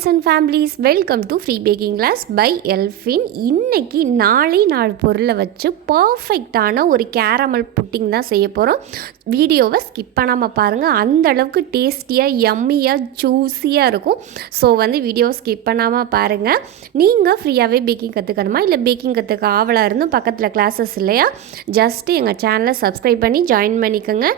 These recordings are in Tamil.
friends and families, welcome to Free Baking Class by Elfin. இன்னைக்கு நாள் பொருளை வச்சு பர்ஃபெக்டான ஒரு கேரமல் புட்டிங் தான் செய்ய போகிறோம். வீடியோவை ஸ்கிப் பண்ணாமல் பாருங்கள். அந்த அளவுக்கு டேஸ்டியாக யம்மியாக ஜூஸியாக இருக்கும். ஸோ வீடியோவை ஸ்கிப் பண்ணாமல் பாருங்கள். நீங்கள் ஃப்ரீயாகவே பேக்கிங் கற்றுக்கணுமா இல்லை பேக்கிங் கற்றுக்க ஆவலாக இருந்தும் பக்கத்தில் கிளாஸஸ் இல்லையா, ஜஸ்ட்டு எங்கள் சேனலை சப்ஸ்கிரைப் பண்ணி ஜாயின் பண்ணிக்கோங்க.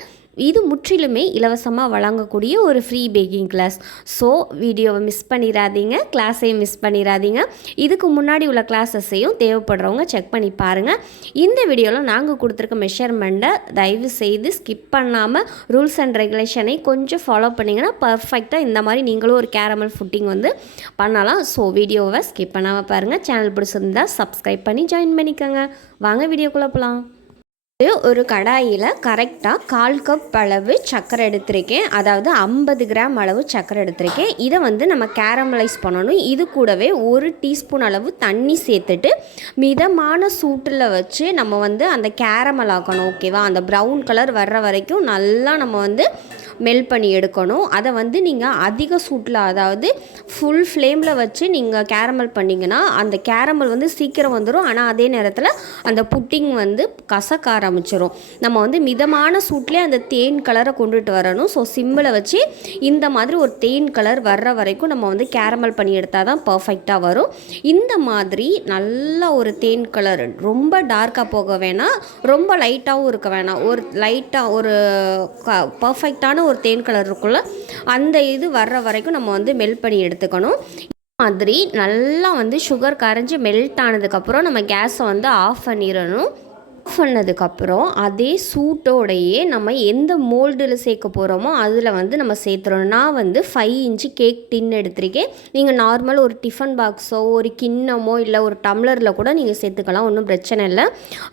இது முற்றிலுமே இலவசமாக வழங்கக்கூடிய ஒரு ஃப்ரீ பேக்கிங் கிளாஸ். ஸோ வீடியோவை மிஸ் பண்ணிடாதீங்க, கிளாஸையும் மிஸ் பண்ணிடாதீங்க. இதுக்கு முன்னாடி உள்ள கிளாஸஸையும் தேவைப்படுறவங்க செக் பண்ணி பாருங்கள். இந்த வீடியோவில் நாங்கள் கொடுத்துருக்க மெஷர்மெண்ட்டை தயவு செய்து ஸ்கிப் பண்ணாமல் ரூல்ஸ் அண்ட் ரெகுலேஷனை கொஞ்சம் ஃபாலோ பண்ணிங்கன்னா பர்ஃபெக்டாக இந்த மாதிரி நீங்களும் ஒரு கேரமல் ஃபுட்டிங் பண்ணலாம். ஸோ வீடியோவை ஸ்கிப் பண்ணாமல் பாருங்கள். சேனல் பிடிச்சிருந்தா சப்ஸ்கிரைப் பண்ணி ஜாயின் பண்ணிக்கோங்க. வாங்க வீடியோக்குள்ளே போகலாம். ஒரு கடாயில் கரெக்டாக 1/4 கப் அளவு சர்க்கரை எடுத்திருக்கேன். அதாவது 50 கிராம் அளவு சர்க்கரை எடுத்திருக்கேன். இதை நம்ம கேரமலைஸ் பண்ணணும். இது கூடவே 1 டீஸ்பூன் அளவு தண்ணி சேர்த்துட்டு மிதமான சூட்டில் வச்சு நம்ம அந்த கேரமல் ஆக்கணும். ஓகேவா? அந்த ப்ரௌன் கலர் வர்ற வரைக்கும் நல்லா நம்ம மெல்ட் பண்ணி எடுக்கணும். அதை நீங்கள் அதிக சூட்டில், அதாவது ஃபுல் ஃப்ளேமில் வச்சு நீங்கள் கேரமல் பண்ணிங்கன்னா அந்த கேரமல் சீக்கிரம் வந்துடும். ஆனால் அதே நேரத்தில் அந்த புட்டிங் கசக்க ஆரம்பிச்சிடும். நம்ம மிதமான சூட்லேயே அந்த தேன் கலரை கொண்டுட்டு வரணும். ஸோ சிம்மில் வச்சு இந்த மாதிரி ஒரு தேன் கலர் வர்ற வரைக்கும் நம்ம கேரமல் பண்ணி எடுத்தால் தான் பர்ஃபெக்டாக வரும். இந்த மாதிரி நல்லா ஒரு தேன் கலர், ரொம்ப டார்க்காக போக வேணாம், ரொம்ப லைட்டாகவும் இருக்க வேணாம், ஒரு லைட்டாக ஒரு பர்ஃபெக்டான ஒரு தேன் கலர் இருக்குள்ள அந்த இது வர்ற வரைக்கும் நம்ம மெல்ட் பண்ணி எடுத்துக்கணும். மாதிரி நல்லா சுகர் கரைஞ்சி மெல்ட் ஆனதுக்கப்புறம் நம்ம கேஸை ஆஃப் பண்ணிடணும். ஆஃப் பண்ணதுக்கப்புறம் அதே சூட்டோடையே நம்ம எந்த மோல்டில் சேர்க்க போகிறோமோ அதில் நம்ம சேர்த்துறோம். நான் 5 இன்ச்சு கேக் டின் எடுத்திருக்கேன். நீங்கள் நார்மல் ஒரு டிஃபன் பாக்ஸோ ஒரு கிண்ணமோ இல்லை ஒரு டம்ளரில் கூட நீங்கள் சேர்த்துக்கலாம், ஒன்றும் பிரச்சனை இல்லை.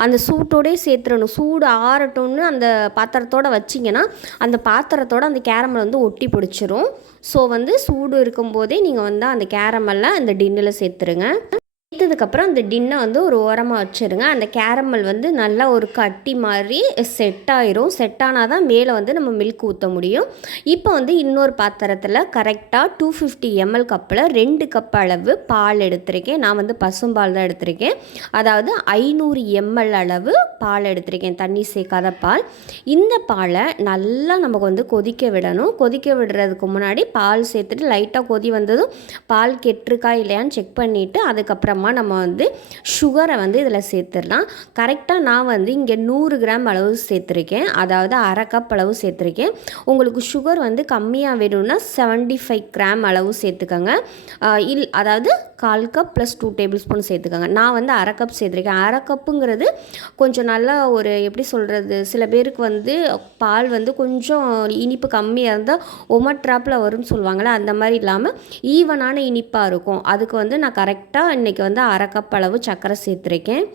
அந்த சூட்டோடையே சேர்த்துறணும். சூடு ஆறட்டும்னு அந்த பாத்திரத்தோடு வச்சிங்கன்னா அந்த பாத்திரத்தோடு அந்த கேரமல் ஒட்டி பிடிச்சிரும். ஸோ சூடு இருக்கும்போதே நீங்கள் அந்த கேரமலை அந்த டின்னில் சேர்த்துருங்க. சேர்த்ததுக்கப்புறம் அந்த டின்னை ஒரு ஓரமாக வச்சுருங்க. அந்த கேரமல் நல்லா ஒரு கட்டி மாதிரி செட் ஆயிரும். செட் ஆனால் தான் மேலே நம்ம மில்க் ஊற்ற முடியும். இப்போ இன்னொரு பாத்திரத்தில் கரெக்டாக 250 ml கப்பில் 2 கப் அளவு பால் எடுத்திருக்கேன். நான் பசும்பால் தான் எடுத்திருக்கேன். அதாவது 500 ml அளவு பால் எடுத்திருக்கேன், தண்ணி சேர்க்காத பால். இந்த பாலை நல்லா நமக்கு கொதிக்க விடணும். கொதிக்க விடுறதுக்கு முன்னாடி பால் சேர்த்துட்டு லைட்டாக கொதி வந்ததும் பால் கெட்டிருக்கா இல்லையான்னு செக் பண்ணிவிட்டு அதுக்கப்புறமா நம்ம சுகரை இதில் சேர்த்துடலாம். கரெக்டாக நான் இங்கே 100 கிராம் அளவு சேர்த்துருக்கேன். அதாவது 1/2 கப் அளவு சேர்த்துருக்கேன். உங்களுக்கு சுகர் கம்மியாக வேணும்னா 75 கிராம் அளவு சேர்த்துக்கோங்க. அதாவது 1/4 கப் ப்ளஸ் 2 டேபிள் ஸ்பூன் சேர்த்துக்கோங்க. நான் 1/2 கப் சேர்த்துருக்கேன். 1/2 கப்புங்கிறது கொஞ்சம் நல்லா ஒரு எப்படி சொல்கிறது, சில பேருக்கு பால் கொஞ்சம் இனிப்பு கம்மியாக இருந்தால் ஒமட்ராப்பில் வரும்னு சொல்லுவாங்களே, அந்த மாதிரி இல்லாமல் ஈவனான இனிப்பாக இருக்கும். அதுக்கு நான் கரெக்டாக இன்றைக்கி 1/2 கப் அளவு சர்க்கரை சேர்த்துருக்கேன்.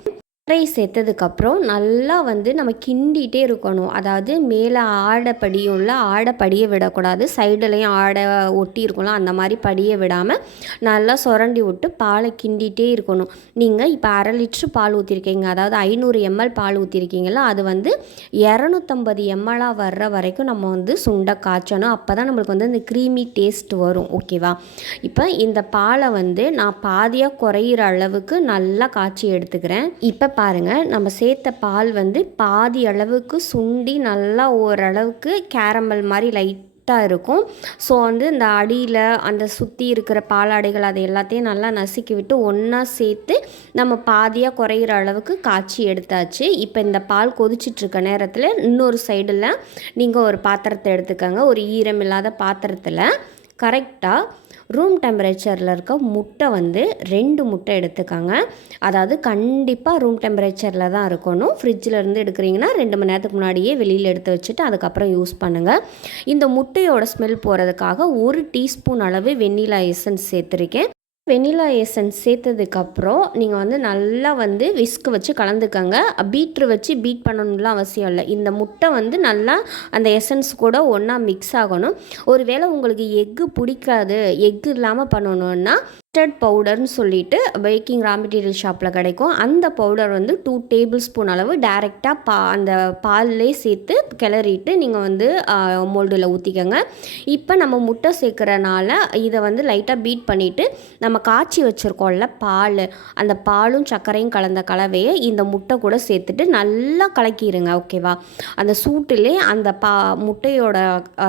சர்க்கரை சேர்த்ததுக்கப்புறம் நல்லா நம்ம கிண்டிகிட்டே இருக்கணும். அதாவது மேலே ஆடை படியும்ல, ஆடை படிய விடக்கூடாது. சைடுலையும் ஆடை ஒட்டி இருக்கும்ல, அந்த மாதிரி படிய விடாமல் நல்லா சுரண்டி விட்டு பாலை கிண்டிகிட்டே இருக்கணும். நீங்கள் இப்போ 1/2 லிட்ரு பால் ஊற்றிருக்கீங்க, அதாவது 500 ml பால் ஊற்றிருக்கீங்களா, அது 250 ml வர்ற வரைக்கும் நம்ம சுண்டை காய்ச்சணும். அப்போ தான் நம்மளுக்கு இந்த க்ரீமி டேஸ்ட் வரும். ஓகேவா? இப்போ இந்த பாலை நான் பாதியாக குறையிற அளவுக்கு நல்லா காய்ச்சி எடுத்துக்கிறேன். இப்போ பாருங்கள், நம்ம சேர்த்த பால் பாதி அளவுக்கு சுண்டி நல்லா ஓரளவுக்கு கேரமல் மாதிரி லைட்டாக இருக்கும். ஸோ இந்த அடியில் அந்த சுற்றி இருக்கிற பாலாடைகள் அதை எல்லாத்தையும் நல்லா நசுக்கி விட்டு ஒன்றா சேர்த்து நம்ம பாதியாக குறையிற அளவுக்கு காய்ச்சி எடுத்தாச்சு. இப்போ இந்த பால் கொதிச்சிட்ருக்க நேரத்தில் இன்னொரு சைடில் நீங்கள் ஒரு பாத்திரத்தை எடுத்துக்கோங்க. ஒரு ஈரமில்லாத பாத்திரத்தில் கரெக்டாக ரூம் டெம்பரேச்சரில் இருக்க முட்டை 2 முட்டை எடுத்துக்கோங்க. அதாவது கண்டிப்பாக ரூம் டெம்பரேச்சரில் தான் இருக்கணும். ஃப்ரிட்ஜில் இருந்து எடுக்கிறீங்கன்னா 2 மணி நேரத்துக்கு முன்னாடியே வெளியில் எடுத்து வச்சுட்டு அதுக்கப்புறம் யூஸ் பண்ணுங்கள். இந்த முட்டையோட ஸ்மெல் போகிறதுக்காக 1 டீஸ்பூன் அளவு வெண்ணிலா எசன்ஸ் சேர்த்துருக்கேன். வெனிலா எசன்ஸ் சேர்த்ததுக்கப்புறம் நீங்கள் நல்லா விஸ்க் வச்சு கலந்துக்கங்க. பீட்ரு வச்சு பீட் பண்ணணும்லாம் அவசியம் இல்லை. இந்த முட்டை நல்லா அந்த எசன்ஸ் கூட ஒன்றா மிக்ஸ் ஆகணும். ஒருவேளை உங்களுக்கு எக்கு பிடிக்காது, எக்கு இல்லாமல் பண்ணணுன்னா கஸ்டர்ட் பவுடர்னு சொல்லிட்டு பேக்கிங் ரா மெட்டீரியல் ஷாப்பில் கிடைக்கும். அந்த பவுடர் வந்து 2 டேபிள் ஸ்பூன் அளவு டேரெக்டாக அந்த பால்லே சேர்த்து கிளறிட்டு நீங்கள் வந்து மோல்டில் ஊற்றிக்கோங்க. இப்போ நம்ம முட்டை சேர்க்குறனால இதை வந்து லைட்டாக பீட் பண்ணிவிட்டு நம்ம காய்ச்சி வச்சுருக்கோம்ல பால், அந்த பாலும் சர்க்கரையும் கலந்த கலவையை இந்த முட்டை கூட சேர்த்துட்டு நல்லா கலக்கிடுங்க. ஓகேவா? அந்த சூட்டிலே அந்த முட்டையோட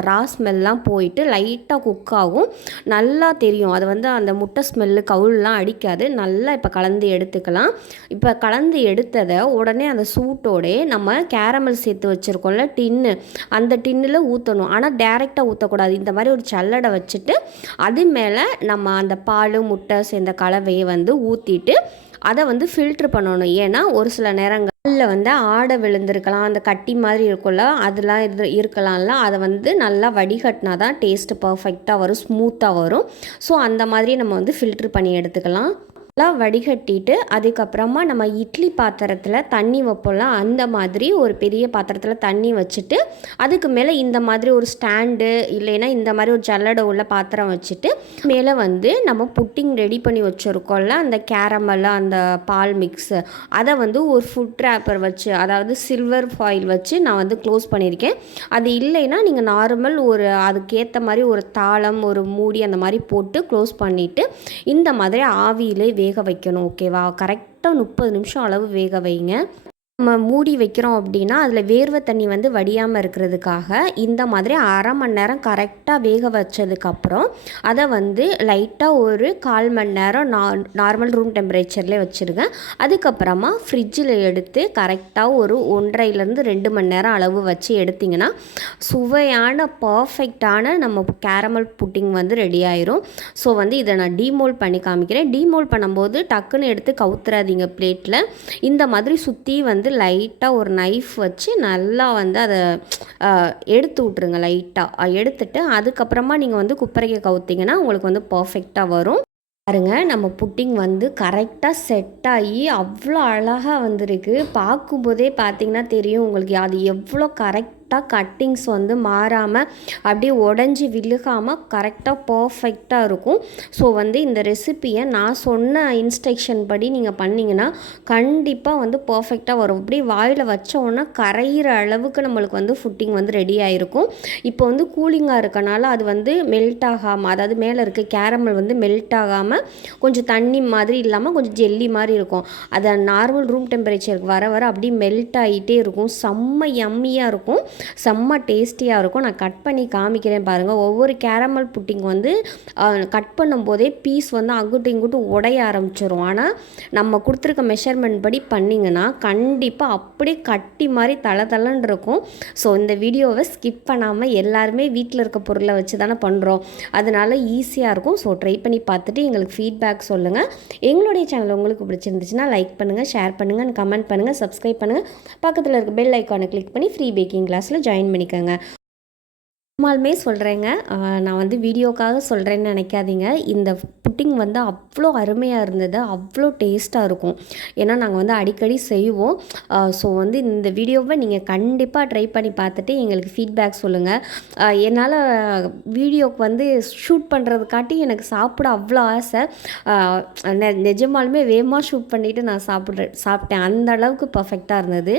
ரா ஸ்மெல்லாம் போயிட்டு லைட்டாக குக் ஆகும். நல்லா தெரியும். அது வந்து அந்த முட்டை ஸ்மெல்லு கவுல்லாம் அடிக்காது. நல்லா இப்போ கலந்து எடுத்துக்கலாம். இப்போ கலந்து எடுத்ததை உடனே அந்த சூட்டோடே நம்ம கேரமல் சேர்த்து வச்சுருக்கோம்ல டின்னு, அந்த டின்னில் ஊற்றணும். ஆனால் டேரெக்டாக ஊற்றக்கூடாது. இந்த மாதிரி ஒரு சல்லடை வச்சுட்டு அது மேலே நம்ம அந்த பால் முட்டை சேர்ந்த கலவையை வந்து ஊற்றிட்டு அதை வந்து ஃபில்ட்ரு பண்ணணும். ஏன்னா ஒரு சில நேரங்களில் வந்து ஆடை விழுந்திருக்கலாம், அந்த கட்டி மாதிரி இருக்கும்ல, அதெல்லாம் இருக்கலாம்ல, அதை வந்து நல்லா வடிகட்டினா தான் டேஸ்ட்டு பர்ஃபெக்டாக வரும், ஸ்மூத்தாக வரும். ஸோ அந்த மாதிரி நம்ம வந்து ஃபில்ட்ரு பண்ணி எடுத்துக்கலாம். நல்லா வடிகட்டிட்டு அதுக்கப்புறமா நம்ம இட்லி பாத்திரத்தில் தண்ணி வைப்போம்ல, அந்த மாதிரி ஒரு பெரிய பாத்திரத்தில் தண்ணி வச்சுட்டு அதுக்கு மேலே இந்த மாதிரி ஒரு ஸ்டாண்டு இல்லைன்னா இந்த மாதிரி ஒரு ஜல்லடை உள்ள பாத்திரம் வச்சுட்டு மேலே வந்து நம்ம புட்டிங் ரெடி பண்ணி வச்சுருக்கோம்ல, அந்த கேரமல் அந்த பால் மிக்ஸு, அதை வந்து ஒரு ஃபுட் ரேப்பர் வச்சு, அதாவது சில்வர் ஃபாயில் வச்சு நான் வந்து க்ளோஸ் பண்ணியிருக்கேன். அது இல்லைன்னா நீங்கள் நார்மல் ஒரு அதுக்கேற்ற மாதிரி ஒரு தாளம் ஒரு மூடி அந்த மாதிரி போட்டு க்ளோஸ் பண்ணிவிட்டு இந்த மாதிரி ஆவியிலே வேக வைக்கணும். ஓகேவா? கரெக்டாக 30 நிமிஷம் அளவு வேக வைங்க. நம்ம மூடி வைக்கிறோம் அப்படின்னா அதில் வேர்வை தண்ணி வந்து வடியாமல் இருக்கிறதுக்காக இந்த மாதிரி அரை மணி நேரம் கரெக்டாக வேக வச்சதுக்கப்புறம் அதை வந்து லைட்டாக ஒரு 1/4 மணி நேரம் நார்மல் ரூம் டெம்பரேச்சர்லேயே வச்சுருங்க. அதுக்கப்புறமா ஃப்ரிட்ஜில் எடுத்து கரெக்டாக ஒரு 1.5லேருந்து 2 மணி நேரம் அளவு வச்சு எடுத்திங்கன்னா சுவையான பர்ஃபெக்டான நம்ம கேரமல் புட்டிங் வந்து ரெடி ஆயிரும். ஸோ வந்து இதை நான் டீமோல்ட் பண்ணி காமிக்கிறேன். டீமோல்ட் பண்ணும்போது டக்குன்னு எடுத்து கவுத்துறாதீங்க பிளேட்டில். இந்த மாதிரி சுற்றி வந்து லைட்டாக ஒரு நைஃப் வச்சு நல்லா வந்து அதை எடுத்து விட்ருங்க. லைட்டாக எடுத்துட்டு அதுக்கப்புறமா நீங்கள் வந்து குப்பரைக்கு கவுத்திங்கன்னா உங்களுக்கு வந்து பர்ஃபெக்டாக வரும். பாருங்க, நம்ம புட்டிங் வந்து கரெக்டாக செட் ஆகி அவ்வளோ அழகாக வந்திருக்கு. பார்க்கும்போதே பார்த்தீங்கன்னா தெரியும் உங்களுக்கு அது எவ்வளோ கரெக்டாக கட்டிங்ஸ் வந்து மாறாமல் அப்படியே உடஞ்சி விழுகாமல் கரெக்டாக பர்ஃபெக்டாக இருக்கும். ஸோ வந்து இந்த ரெசிப்பியை நான் சொன்ன இன்ஸ்ட்ரக்ஷன் படி நீங்கள் பண்ணிங்கன்னா கண்டிப்பாக வந்து பர்ஃபெக்டாக வரும். அப்படியே வாயில் வச்சோன்னா கரையிற அளவுக்கு நம்மளுக்கு வந்து புட்டிங் வந்து ரெடி ஆகிருக்கும். இப்போ வந்து கூலிங்காக இருக்கனால அது வந்து மெல்ட் ஆகாமல், அதாவது மேலே இருக்க கேரமல் வந்து மெல்ட் ஆகாமல் கொஞ்சம் தண்ணி மாதிரி இல்லாமல் கொஞ்சம் ஜெல்லி மாதிரி இருக்கும். அதை நார்மல் ரூம் டெம்பரேச்சருக்கு வர வர அப்படியே மெல்ட் ஆகிட்டே இருக்கும். செம்ம யம்மியாக இருக்கும், செம்ம டேஸ்டியாக இருக்கும். நான் கட் பண்ணி காமிக்கிறேன் பாருங்கள். ஒவ்வொரு கேரமல் புட்டிங் வந்து கட் பண்ணும்போதே பீஸ் வந்து அங்கிட்டும் இங்கிட்டும் உடைய ஆரம்பிச்சிடும். ஆனால் நம்ம கொடுத்துருக்க மெஷர்மெண்ட் படி பண்ணிங்கன்னா கண்டிப்பாக அப்படியே கட்டி மாதிரி தளன்னு இருக்கும். ஸோ இந்த வீடியோவை ஸ்கிப் பண்ணாமல் எல்லாருமே வீட்டில் இருக்க பொருளை வச்சு தானே பண்ணுறோம், அதனால் ஈஸியாக இருக்கும். ஸோ ட்ரை பண்ணி பார்த்துட்டு எங்களுக்கு ஃபீட்பேக் சொல்லுங்கள். எங்களுடைய சேனல் உங்களுக்கு பிடிச்சிருந்துச்சுன்னா லைக் பண்ணுங்கள், ஷேர் பண்ணுங்கள், கமெண்ட் பண்ணுங்கள், சப்ஸ்கிரைப் பண்ணுங்கள். பக்கத்தில் இருக்க பெல் ஐக்கானை கிளிக் பண்ணி ஃப்ரீ பேக்கிங் கிளாஸில் ஜாயின் பண்ணிக்கோங்க. நார்மலுமே சொல்கிறேங்க, நான் வந்து வீடியோக்காக சொல்கிறேன்னு நினைக்காதீங்க. இந்த புட்டிங் வந்து அவ்வளோ அருமையாக இருந்தது, அவ்வளோ டேஸ்ட்டாக இருக்கும். ஏன்னா நாங்கள் வந்து அடிக்கடி செய்வோம். ஸோ வந்து இந்த வீடியோவை நீங்கள் கண்டிப்பாக ட்ரை பண்ணி பார்த்துட்டு எங்களுக்கு ஃபீட்பேக் சொல்லுங்கள். என்னால் வீடியோக்கு வந்து ஷூட் பண்ணுறதுக்காட்டி எனக்கு சாப்பிட அவ்வளோ ஆசை. நிஜமாலுமே வேகமாக ஷூட் பண்ணிவிட்டு நான் சாப்பிட்டேன். அந்த அளவுக்கு பர்ஃபெக்டாக இருந்தது.